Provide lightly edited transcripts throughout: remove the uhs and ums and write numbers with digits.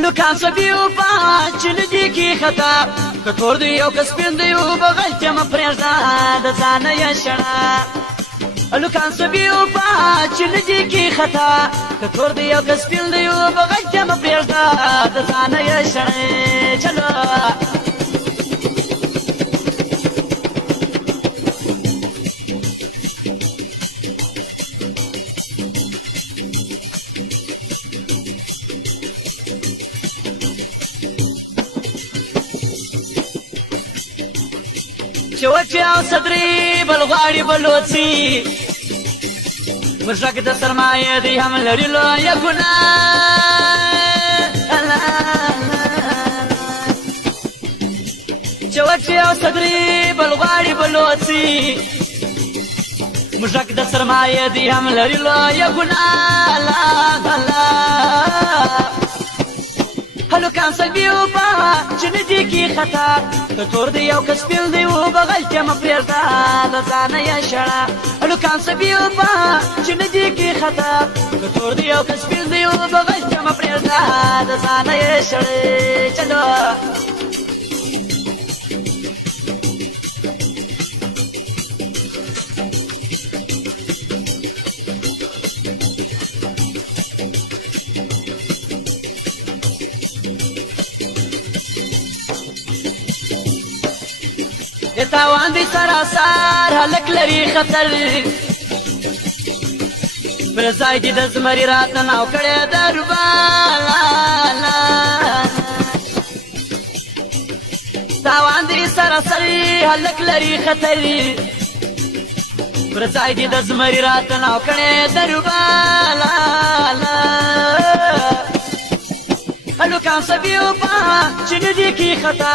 لکان سبی و با چی ندی کی خطا کتور دی او کسپین دی و بغلتی ما پریزا دزانه یشنا لکان سبی و با چی ندی کی خطا کتور دی او کسپین دی و بغلتی ما پریزا دزانه یشنا چلو شوچی او صدری بلغاری بلوچی مشرق د سرمایه دی هم لري لویه ګناه شوچی او صدری بلغاری بلوچی مشرق د سرمایه دی هم لري لویه ګناه هلو کان سلبی و با چندی کی خطا کتور دی او کسپیل دی و بغلتی ما پریزا لزانه یشنا هلو کان سلبی و با چندی کی خطا کتور دی او کسپیل دی و بغلتی ما پریزا لزانه یشنا چلو تاوان دی سراسر هلک لري خطر پر ځای دې د زمري راته ناو کړی دربالا تاوان دی سراسر هلک لري خطر پر ځای دې د زمري راته ناو کړی دربالا هلو کان سبی و با چندی کی خطا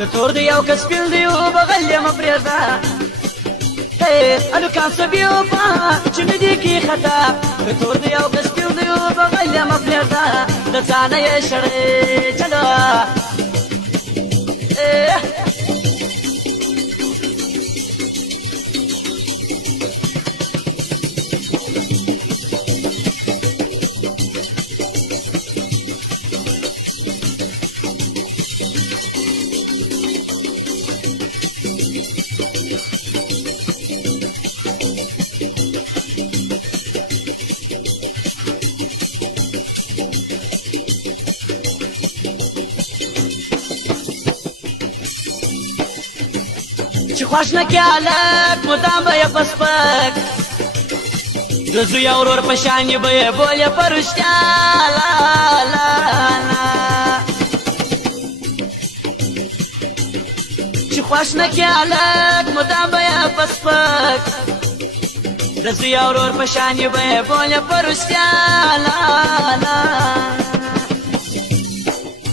کتور دی او کسپیل دی و بغل یم پریزا هلو کان سبی و با چندی کی خطا کتور دی او کسپیل دی و بغل یم پریزا دزانه یشړې چلو خوش نکیالک مدام به پسپک دزوی اورور پشانی به بولی پرشتیا چی خوش نکیالک مدام به پسپک دزوی اورور پشانی به بولی پرشتیا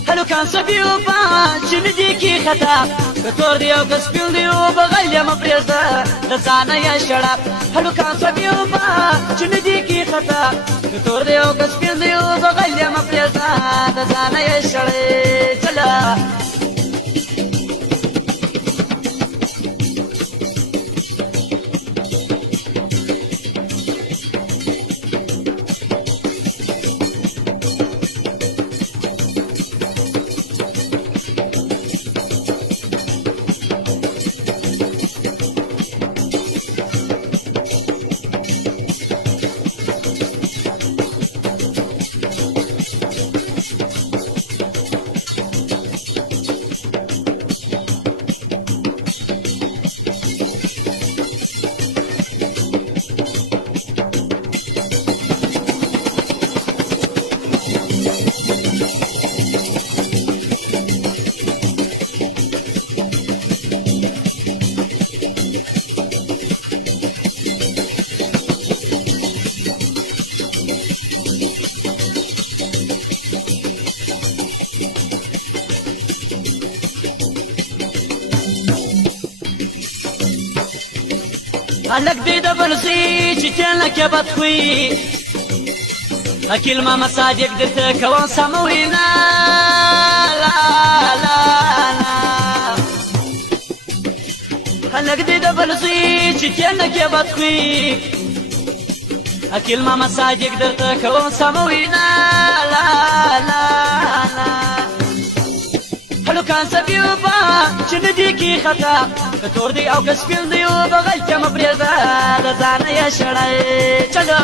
هلو کان سبی و با چندی کی خطا کتور دی او کسپیل دی و بغل یم پریزا دزانه یشړه هلو کان سبی و با چندی کی خطا کتور دی او کسپیل دی و بغل یم پریزا دزانه یشړه چلا هلک دی د بلسی چې تیل کې بد خوی اکیل ما مصادق درته کوم سموینا لا لا هلک دی د بلسی چې تیل کې بد خوی اکیل ما مصادق درته کوم سموینا لا لا لا الوكان سبيوبا شنو ديكي خطا كتور دي او كسبيل ديو بغلت مبريزا غزانا يا شراي چلو